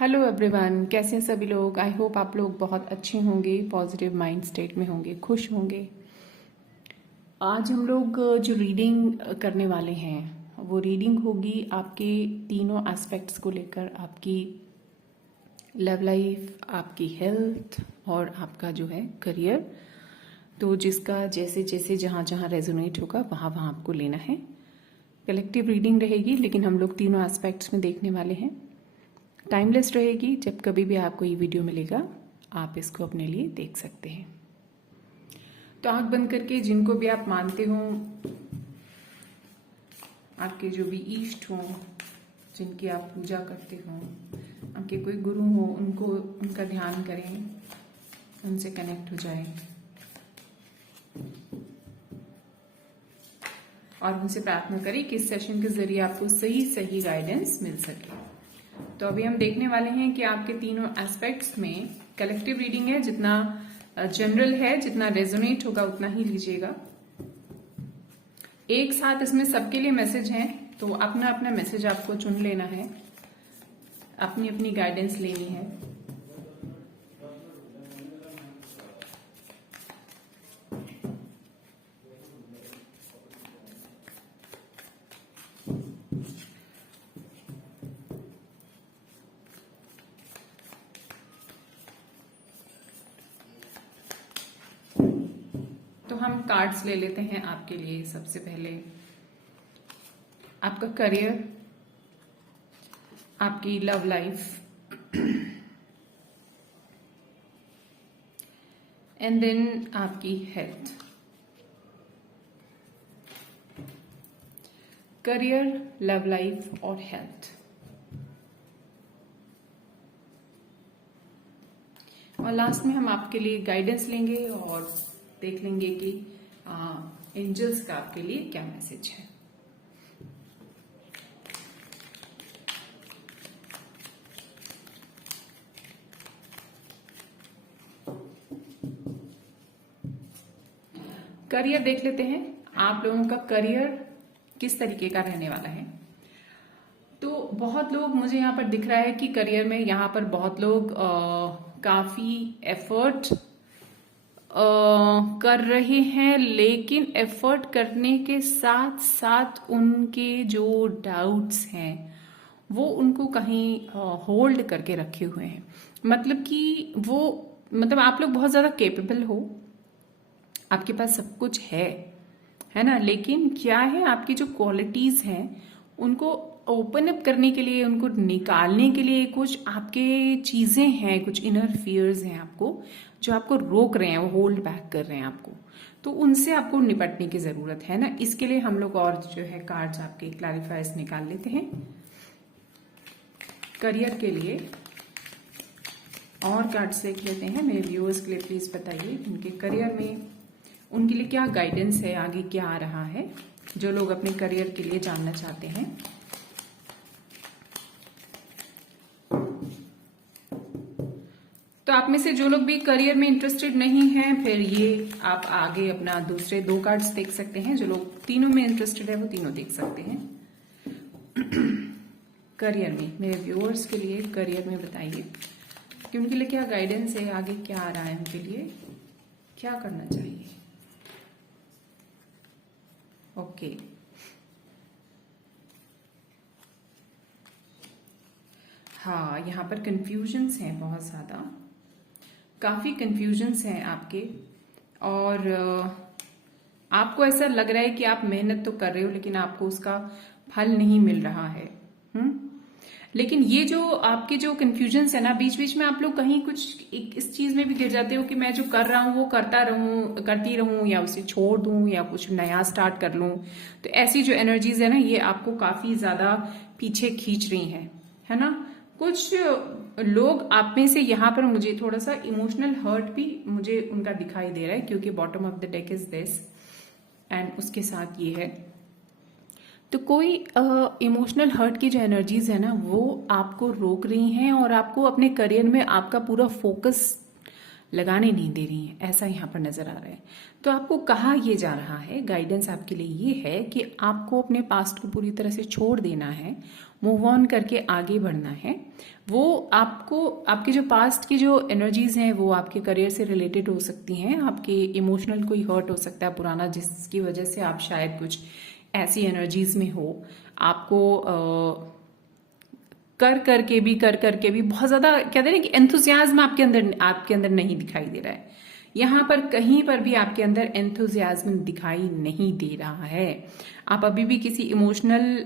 Hello everyone, कैसे हैं सभी लोग। आई होप आप लोग बहुत अच्छे होंगे, पॉजिटिव माइंड स्टेट में होंगे, खुश होंगे। आज हम लोग जो रीडिंग करने वाले हैं वो रीडिंग होगी आपके तीनों एस्पेक्ट्स को लेकर, आपकी लव लाइफ, आपकी हेल्थ और आपका जो है करियर। तो जिसका जैसे जैसे जहाँ जहाँ रेजोनेट होगा वहाँ वहाँ आपको लेना है। कलेक्टिव रीडिंग रहेगी, लेकिन हम लोग तीनों एस्पेक्ट्स में देखने वाले हैं। टाइमलेस रहेगी, जब कभी भी आपको ये वीडियो मिलेगा आप इसको अपने लिए देख सकते हैं। तो आंख बंद करके जिनको भी आप मानते हो, आपके जो भी इष्ट हो, जिनकी आप पूजा करते हो, आपके कोई गुरु हो, उनको उनका ध्यान करें, उनसे कनेक्ट हो जाए और उनसे प्रार्थना करें कि इस सेशन के जरिए आपको सही सही गाइडेंस मिल सके। तो अभी हम देखने वाले हैं कि आपके तीनों एस्पेक्ट्स में कलेक्टिव रीडिंग है, जितना जनरल है, जितना रेजोनेट होगा उतना ही लीजिएगा। एक साथ इसमें सबके लिए मैसेज हैं, तो अपना अपना मैसेज आपको चुन लेना है, अपनी अपनी गाइडेंस लेनी है। तो हम कार्ड्स ले लेते हैं आपके लिए। सबसे पहले आपका करियर, आपकी लव लाइफ एंड देन आपकी हेल्थ। करियर, लव लाइफ और हेल्थ। और लास्ट में हम आपके लिए गाइडेंस लेंगे और देख लेंगे कि एंजल्स का आपके लिए क्या मैसेज है। करियर देख लेते हैं, आप लोगों का करियर किस तरीके का रहने वाला है। तो बहुत लोग, मुझे यहाँ पर दिख रहा है कि करियर में यहाँ पर बहुत लोग काफी एफर्ट कर रहे हैं, लेकिन एफर्ट करने के साथ साथ उनके जो डाउट्स हैं वो उनको कहीं होल्ड करके रखे हुए हैं। मतलब कि वो, मतलब आप लोग बहुत ज्यादा केपेबल हो, आपके पास सब कुछ है ना, लेकिन क्या है, आपकी जो क्वालिटीज हैं उनको ओपन अप करने के लिए, उनको निकालने के लिए कुछ आपके चीजें हैं, कुछ इनर फियर्स हैं आपको, जो आपको रोक रहे हैं, वो होल्ड बैक कर रहे हैं आपको। तो उनसे आपको निपटने की जरूरत है ना। इसके लिए हम लोग और जो है कार्ड्स आपके क्लैरिफायर्स निकाल लेते हैं करियर के लिए, और कार्ड्स देख लेते हैं। मेरे व्यूअर्स के लिए प्लीज बताइए उनके करियर में उनके लिए क्या गाइडेंस है, आगे क्या आ रहा है, जो लोग अपने करियर के लिए जानना चाहते हैं। तो आप में से जो लोग भी करियर में इंटरेस्टेड नहीं हैं, फिर ये आप आगे अपना दूसरे दो कार्ड्स देख सकते हैं। जो लोग तीनों में इंटरेस्टेड है वो तीनों देख सकते हैं। करियर में मेरे व्यूअर्स के लिए करियर में बताइए कि उनके लिए क्या गाइडेंस है, आगे क्या आ रहा है, उनके लिए क्या करना चाहिए। ओके, हाँ, यहाँ पर कंफ्यूजन्स हैं, बहुत ज्यादा, काफी कंफ्यूजन्स हैं आपके। और आपको ऐसा लग रहा है कि आप मेहनत तो कर रहे हो, लेकिन आपको उसका फल नहीं मिल रहा है। लेकिन ये जो आपके जो कंफ्यूजन्स है ना, बीच बीच में आप लोग कहीं कुछ इस चीज में भी गिर जाते हो कि मैं जो कर रहा हूँ वो करती रहूं, या उसे छोड़ दूं, या कुछ नया स्टार्ट कर लूं। तो ऐसी जो एनर्जीज है ना, ये आपको काफी ज्यादा पीछे खींच रही है ना। कुछ लोग आप में से यहाँ पर मुझे थोड़ा सा इमोशनल हर्ट भी मुझे उनका दिखाई दे रहा है, क्योंकि bottom of the deck is this and उसके साथ ये है। तो कोई इमोशनल हर्ट की जो एनर्जीज है ना, वो आपको रोक रही हैं और आपको अपने करियर में आपका पूरा फोकस लगाने नहीं दे रही हैं, ऐसा यहाँ पर नजर आ रहा है। तो आपको कहा यह जा रहा है, गाइडेंस आपके लिए ये है कि आपको अपने पास्ट को पूरी तरह से छोड़ देना है, मूव ऑन करके आगे बढ़ना है। वो आपको, आपके जो पास्ट की जो एनर्जीज हैं वो आपके करियर से रिलेटेड हो सकती हैं, आपके इमोशनल कोई हर्ट हो सकता है पुराना, जिसकी वजह से आप शायद कुछ ऐसी एनर्जीज में हो। आपको कर करके भी बहुत ज्यादा कहते हैं ना कि एंथुजियाज्म आपके अंदर नहीं दिखाई दे रहा है। यहां पर कहीं पर भी आपके अंदर एंथुजियाज्म दिखाई नहीं दे रहा है। आप अभी भी किसी इमोशनल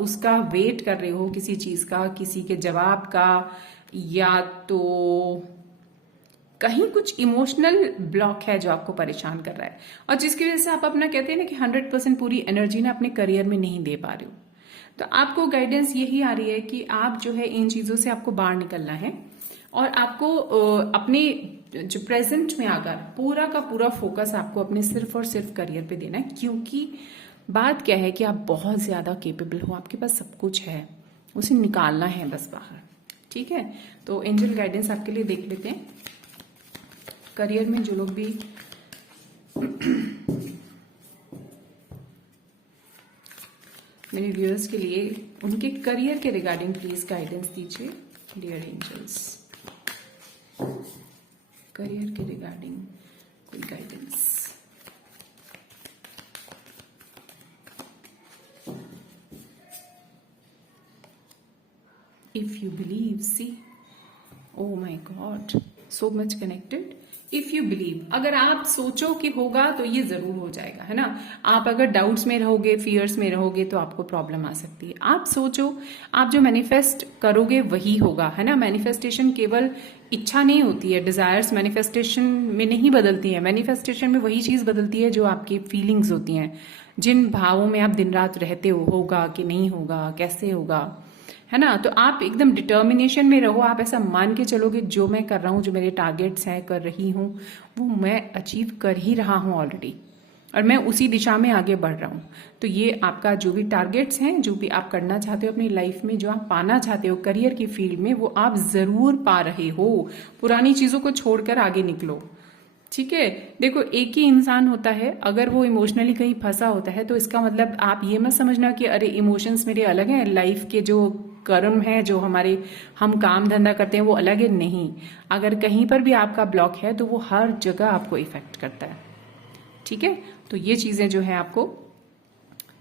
उसका वेट कर रहे हो, किसी चीज का, किसी के जवाब का, या तो कहीं कुछ इमोशनल ब्लॉक है जो आपको परेशान कर रहा है, और जिसकी वजह से आप अपना कहते हैं ना कि 100% पूरी एनर्जी ना अपने करियर में नहीं दे पा रहे हो। तो आपको गाइडेंस यही आ रही है कि आप जो है इन चीजों से आपको बाहर निकलना है, और आपको अपने जो प्रेजेंट में आकर पूरा का पूरा फोकस आपको अपने सिर्फ और सिर्फ करियर पे देना है। क्योंकि बात क्या है कि आप बहुत ज्यादा केपेबल हो, आपके पास सब कुछ है, उसे निकालना है बस बाहर। ठीक है, तो एंजल गाइडेंस आपके लिए देख लेते हैं। करियर में जो लोग भी मेरे व्यूअर्स के लिए उनके करियर के रिगार्डिंग प्लीज गाइडेंस दीजिए डियर एंजल्स। करियर के रिगार्डिंग कोई guidance. If you believe, see, oh my God, so much connected. If you believe, अगर आप सोचो कि होगा तो ये जरूर हो जाएगा, है ना। आप अगर डाउट्स में रहोगे, फियर्स में रहोगे तो आपको प्रॉब्लम आ सकती है। आप सोचो, आप जो मैनिफेस्ट करोगे वही होगा, है ना। मैनिफेस्टेशन केवल इच्छा नहीं होती है, डिजायर्स मैनिफेस्टेशन में नहीं बदलती है। मैनिफेस्टेशन में वही चीज बदलती है जो आपकी फीलिंग्स होती हैं, जिन भावों में आप दिन रात रहते हो, होगा कि नहीं होगा, कैसे होगा, है ना। तो आप एकदम डिटर्मिनेशन में रहो, आप ऐसा मान के चलोगे जो मैं कर रहा हूं, जो मेरे टारगेट्स हैं, कर रही हूं, वो मैं अचीव कर ही रहा हूं ऑलरेडी, और मैं उसी दिशा में आगे बढ़ रहा हूं। तो ये आपका जो भी टारगेट्स हैं, जो भी आप करना चाहते हो अपनी लाइफ में, जो आप पाना चाहते हो करियर की फील्ड में, वो आप जरूर पा रहे हो। पुरानी चीजों को छोड़कर आगे निकलो। ठीक है, देखो एक ही इंसान होता है, अगर वो इमोशनली कहीं फंसा होता है तो इसका मतलब आप ये मत समझना कि अरे इमोशंस मेरे अलग हैं, लाइफ के जो कर्म है, जो हमारे हम काम धंधा करते हैं वो अलग है। नहीं, अगर कहीं पर भी आपका ब्लॉक है तो वो हर जगह आपको इफेक्ट करता है। ठीक है, तो ये चीजें जो है आपको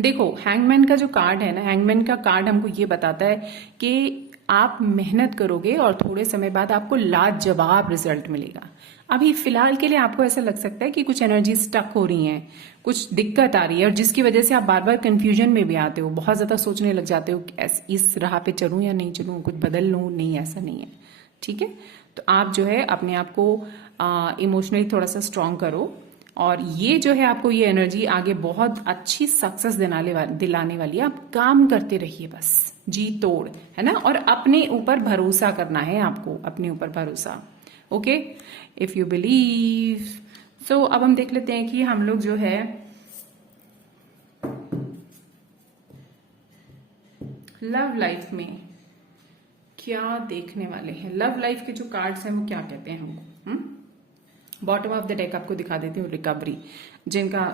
देखो, हैंगमैन का जो कार्ड है ना, हैंगमैन का कार्ड हमको ये बताता है कि आप मेहनत करोगे और थोड़े समय बाद आपको लाजवाब रिजल्ट मिलेगा। अभी फिलहाल के लिए आपको ऐसा लग सकता है कि कुछ एनर्जी स्टक हो रही है, कुछ दिक्कत आ रही है, और जिसकी वजह से आप बार बार कंफ्यूजन में भी आते हो, बहुत ज्यादा सोचने लग जाते हो कि इस राह पे चलूं या नहीं चलूं, कुछ बदल लूं। नहीं, ऐसा नहीं है। ठीक है, तो आप जो है अपने आप को इमोशनली थोड़ा सा स्ट्रांग करो, और ये जो है आपको ये एनर्जी आगे बहुत अच्छी सक्सेस दिलाने वाली है। आप काम करते रहिए बस, जी तोड़, है ना, और अपने ऊपर भरोसा करना है आपको, अपने ऊपर भरोसा। Okay, if you believe. So अब हम देख लेते हैं कि हम लोग जो है लव लाइफ में क्या देखने वाले हैं। लव लाइफ के जो कार्ड्स हैं वो क्या कहते हैं हमको। बॉटम ऑफ द डेक आपको दिखा देती हूँ, रिकवरी, जिनका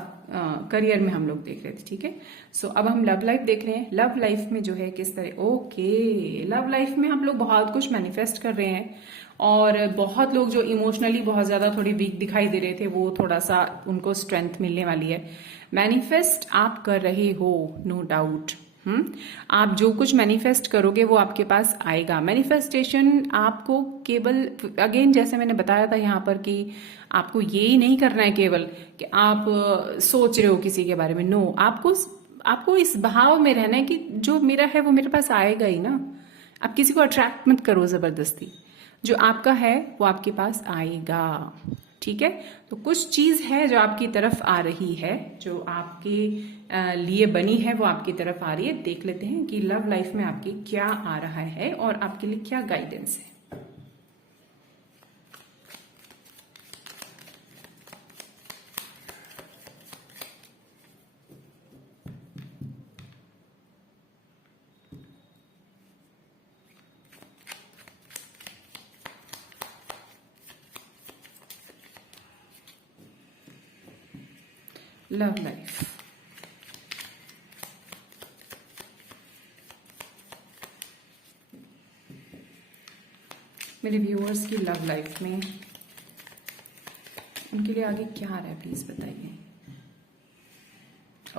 करियर में हम लोग देख रहे थे। ठीक है, सो अब हम लव लाइफ देख रहे हैं। लव लाइफ में जो है किस तरह, ओके, लव लाइफ में हम लोग बहुत कुछ मैनिफेस्ट कर रहे हैं, और बहुत लोग जो इमोशनली बहुत ज्यादा थोड़ी वीक दिखाई दे रहे थे वो थोड़ा सा उनको स्ट्रेंथ मिलने वाली है। मैनिफेस्ट आप कर रहे हो, नो डाउट। आप जो कुछ मैनिफेस्ट करोगे वो आपके पास आएगा। मैनिफेस्टेशन आपको केवल, अगेन जैसे मैंने बताया था यहाँ पर, कि आपको यही नहीं करना है केवल कि आप सोच रहे हो किसी के बारे में। नो, आपको इस भाव में रहना है कि जो मेरा है वो मेरे पास आएगा ही ना। आप किसी को अट्रैक्ट मत करो जबरदस्ती, जो आपका है वो आपके पास आएगा। ठीक है, तो कुछ चीज है जो आपकी तरफ आ रही है, जो आपके लिए बनी है वो आपकी तरफ आ रही है। देख लेते हैं कि लव लाइफ में आपकी क्या आ रहा है और आपके लिए क्या गाइडेंस है। लव लाइफ, मेरे व्यूअर्स की लव लाइफ में उनके लिए आगे क्या आ रहा है प्लीज बताइए।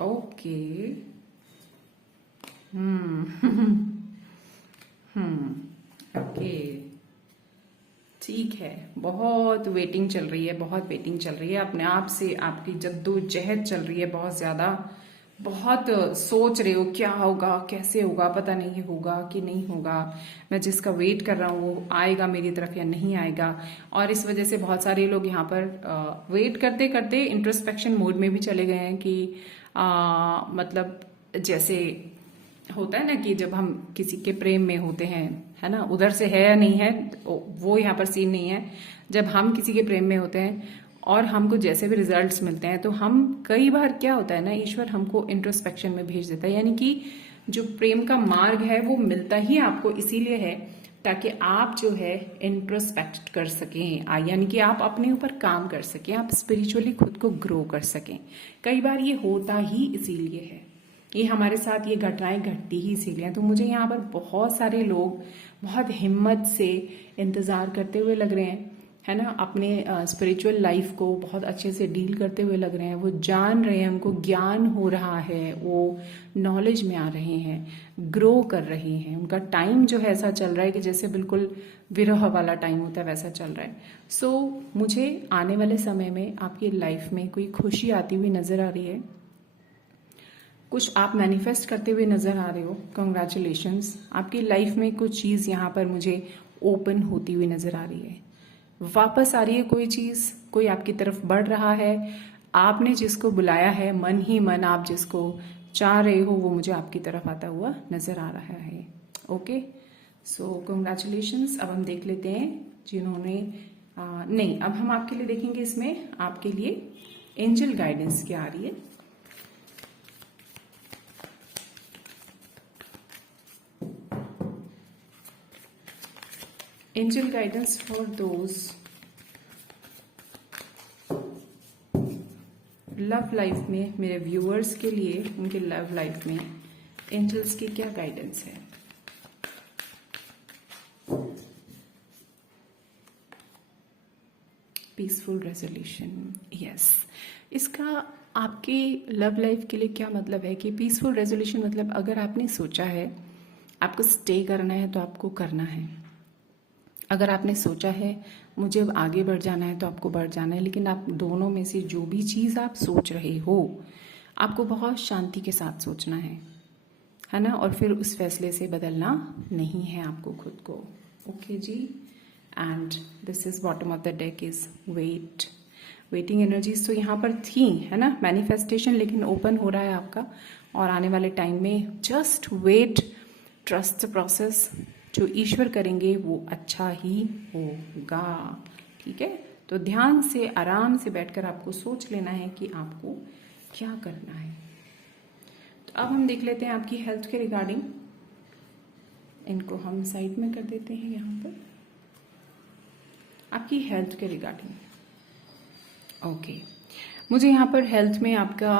ओके, ओके, ठीक है। बहुत वेटिंग चल रही है, बहुत वेटिंग चल रही है, अपने आप से आपकी जद्दोजहद चल रही है बहुत ज्यादा, बहुत सोच रहे हो क्या होगा, कैसे होगा, पता नहीं होगा कि नहीं होगा, मैं जिसका वेट कर रहा हूँ वो आएगा मेरी तरफ या नहीं आएगा। और इस वजह से बहुत सारे लोग यहाँ पर वेट करते करते इंट्रोस्पेक्शन मोड में भी चले गए हैं कि मतलब जैसे होता है ना कि जब हम किसी के प्रेम में होते हैं, है ना, उधर से है या नहीं है वो यहाँ पर सीन नहीं है। जब हम किसी के प्रेम में होते हैं और हमको जैसे भी रिजल्ट्स मिलते हैं तो हम कई बार क्या होता है ना, ईश्वर हमको इंट्रोस्पेक्शन में भेज देता है, यानी कि जो प्रेम का मार्ग है वो मिलता ही आपको इसीलिए है ताकि आप जो है इंट्रोस्पेक्ट कर सकें, यानी कि आप अपने ऊपर काम कर सकें, आप स्पिरिचुअली खुद को ग्रो कर सकें। कई बार ये होता ही इसीलिए है, ये हमारे साथ ये घटनाएं घटती ही इसीलिए। तो मुझे यहाँ पर बहुत सारे लोग बहुत हिम्मत से इंतजार करते हुए लग रहे हैं, है ना, अपने स्पिरिचुअल लाइफ को बहुत अच्छे से डील करते हुए लग रहे हैं, वो जान रहे हैं, उनको ज्ञान हो रहा है, वो नॉलेज में आ रहे हैं, ग्रो कर रहे हैं। उनका टाइम जो है ऐसा चल रहा है कि जैसे बिल्कुल विरह वाला टाइम होता है वैसा चल रहा है। सो मुझे आने वाले समय में आपकी लाइफ में कोई खुशी आती हुई नजर आ रही है, कुछ आप मैनिफेस्ट करते हुए नजर आ रहे हो, कॉन्ग्रेचुलेशंस। आपकी लाइफ में कुछ चीज यहाँ पर मुझे ओपन होती हुई नजर आ रही है, वापस आ रही है कोई चीज, कोई आपकी तरफ बढ़ रहा है, आपने जिसको बुलाया है, मन ही मन आप जिसको चाह रहे हो वो मुझे आपकी तरफ आता हुआ नजर आ रहा है। ओके, सो कॉन्ग्रेचुलेशंस। अब हम देख लेते हैं जिन्होंने नहीं, अब हम आपके लिए देखेंगे इसमें आपके लिए एंजल गाइडेंस क्या आ रही है। Angel guidance for those love life में, मेरे व्यूअर्स के लिए उनके लव लाइफ में एंजल्स की क्या गाइडेंस है। Peaceful resolution, yes. इसका आपके लव लाइफ के लिए क्या मतलब है कि पीसफुल रेजोल्यूशन मतलब अगर आपने सोचा है आपको स्टे करना है तो आपको करना है, अगर आपने सोचा है मुझे अब आगे बढ़ जाना है तो आपको बढ़ जाना है, लेकिन आप दोनों में से जो भी चीज़ आप सोच रहे हो आपको बहुत शांति के साथ सोचना है ना, और फिर उस फैसले से बदलना नहीं है आपको खुद को। ओके जी, and this is bottom of the deck is waiting energies तो यहाँ पर थी, है ना, मैनिफेस्टेशन, लेकिन ओपन हो रहा है आपका, और आने वाले टाइम में just wait, trust the process, जो ईश्वर करेंगे वो अच्छा ही होगा। ठीक है, तो ध्यान से आराम से बैठकर आपको सोच लेना है कि आपको क्या करना है। तो अब हम देख लेते हैं आपकी हेल्थ के रिगार्डिंग, इनको हम साइड में कर देते हैं यहाँ पर, आपकी हेल्थ के रिगार्डिंग। ओके, मुझे यहाँ पर हेल्थ में आपका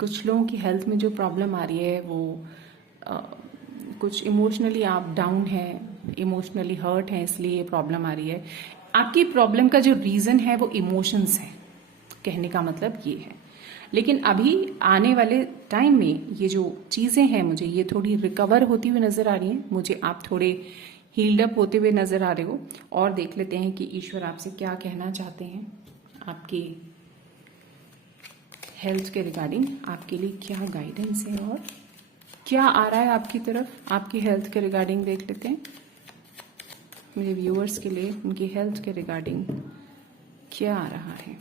कुछ लोगों की हेल्थ में जो प्रॉब्लम आ रही है वो कुछ इमोशनली आप डाउन हैं, इमोशनली हर्ट हैं, इसलिए ये प्रॉब्लम आ रही है। आपकी प्रॉब्लम का जो रीजन है वो इमोशंस है, कहने का मतलब ये है। लेकिन अभी आने वाले टाइम में ये जो चीजें हैं मुझे ये थोड़ी रिकवर होती हुई नजर आ रही हैं, मुझे आप थोड़े हील्ड अप होते हुए नजर आ रहे हो। और देख लेते हैं कि ईश्वर आपसे क्या कहना चाहते हैं आपकी हेल्थ के रिगार्डिंग, आपके लिए क्या गाइडेंस है और क्या आ रहा है आपकी तरफ आपकी हेल्थ के रिगार्डिंग। देख लेते हैं मेरे व्यूअर्स के लिए उनकी हेल्थ के रिगार्डिंग क्या आ रहा है।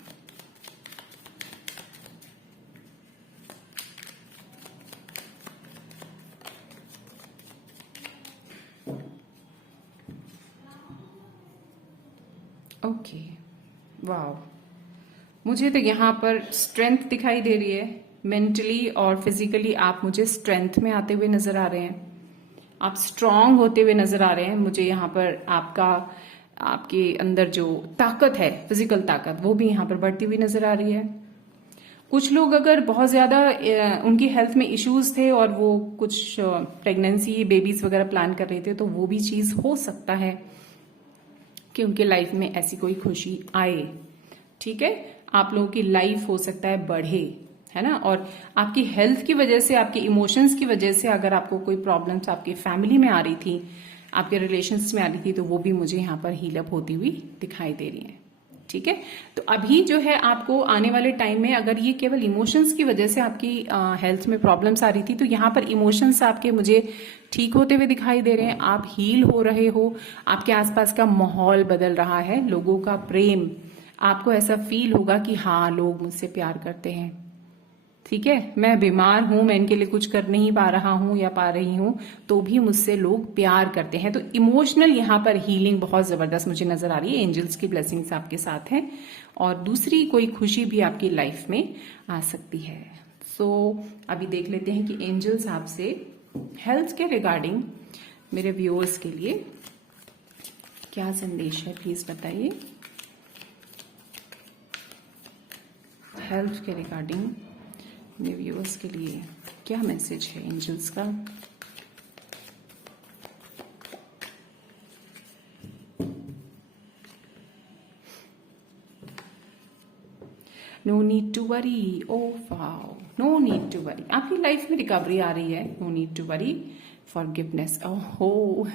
ओके, वाव, मुझे तो यहाँ पर स्ट्रेंथ दिखाई दे रही है, मेंटली और फिजिकली आप मुझे स्ट्रेंथ में आते हुए नजर आ रहे हैं, आप स्ट्रांग होते हुए नजर आ रहे हैं। मुझे यहाँ पर आपके अंदर जो ताकत है, फिजिकल ताकत, वो भी यहाँ पर बढ़ती हुई नजर आ रही है। कुछ लोग अगर बहुत ज़्यादा उनकी हेल्थ में इश्यूज थे और वो कुछ प्रेगनेंसी बेबीज वगैरह प्लान कर रहे थे, तो वो भी चीज़ हो सकता है कि उनके लाइफ में ऐसी कोई खुशी आए। ठीक है, आप लोगों की लाइफ हो सकता है बढ़े, है ना। और आपकी हेल्थ की वजह से, आपके इमोशंस की वजह से अगर आपको कोई प्रॉब्लम्स आपकी फैमिली में आ रही थी, आपके रिलेशंस में आ रही थी, तो वो भी मुझे यहाँ पर हील अप होती हुई दिखाई दे रही है। ठीक है, तो अभी जो है आपको आने वाले टाइम में अगर ये केवल इमोशंस की वजह से आपकी हेल्थ में प्रॉब्लम्स आ रही थी, तो यहाँ पर इमोशंस आपके मुझे ठीक होते हुए दिखाई दे रहे हैं। आप हील हो रहे हो, आपके आसपास का माहौल बदल रहा है, लोगों का प्रेम, आपको ऐसा फील होगा कि हाँ, लोग मुझसे प्यार करते हैं। ठीक है, मैं बीमार हूं, मैं इनके लिए कुछ कर नहीं पा रहा हूं या पा रही हूं, तो भी मुझसे लोग प्यार करते हैं। तो इमोशनल यहाँ पर हीलिंग बहुत जबरदस्त मुझे नजर आ रही है। एंजल्स की ब्लेसिंग्स आपके साथ हैं और दूसरी कोई खुशी भी आपकी लाइफ में आ सकती है। सो अभी देख लेते हैं कि एंजल्स आपसे हेल्थ के रिगार्डिंग मेरे व्यूअर्स के लिए क्या संदेश है, प्लीज बताइए। हेल्थ के रिगार्डिंग मेरे व्यूअर्स के लिए क्या मैसेज है एंजल्स का। No need to worry, oh wow, no need to worry. आपकी लाइफ में रिकवरी आ रही है, no need to worry, forgiveness. ओहो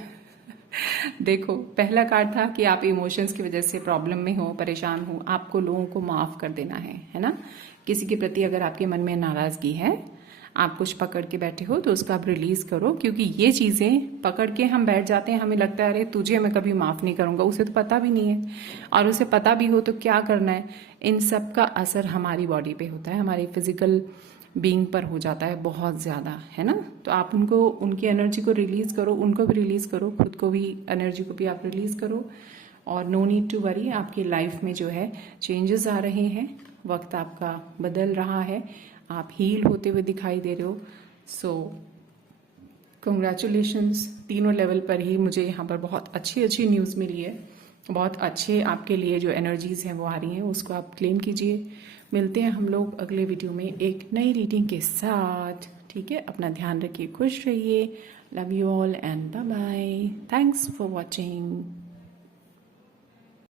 देखो, पहला कार्ड था कि आप इमोशंस की वजह से प्रॉब्लम में हो, परेशान हो, आपको लोगों को माफ कर देना है ना। किसी के प्रति अगर आपके मन में नाराजगी है, आप कुछ पकड़ के बैठे हो, तो उसको आप रिलीज करो, क्योंकि ये चीजें पकड़ के हम बैठ जाते हैं, हमें लगता है अरे तुझे मैं कभी माफ नहीं करूंगा, उसे तो पता भी नहीं है, और उसे पता भी हो तो क्या करना है। इन सब का असर हमारी बॉडी पे होता है, हमारी फिजिकल बीइंग पर हो जाता है बहुत ज्यादा, है ना। तो आप उनको, उनकी एनर्जी को रिलीज करो, उनको भी रिलीज करो, खुद को भी, एनर्जी को भी आप रिलीज करो। और नो नीड टू वरी, आपकी लाइफ में जो है चेंजेस आ रहे हैं, वक्त आपका बदल रहा है, आप हील होते हुए दिखाई दे रहे हो। सो कंग्रेचुलेशंस, तीनों लेवल पर ही मुझे यहाँ पर बहुत अच्छी अच्छी न्यूज़ मिली है। बहुत अच्छे आपके लिए जो एनर्जीज हैं वो आ रही हैं, उसको आप क्लेम कीजिए। मिलते हैं हम लोग अगले वीडियो में एक नई रीडिंग के साथ। ठीक है, अपना ध्यान रखिए, खुश रहिए। Love you all and bye bye. Thanks for watching.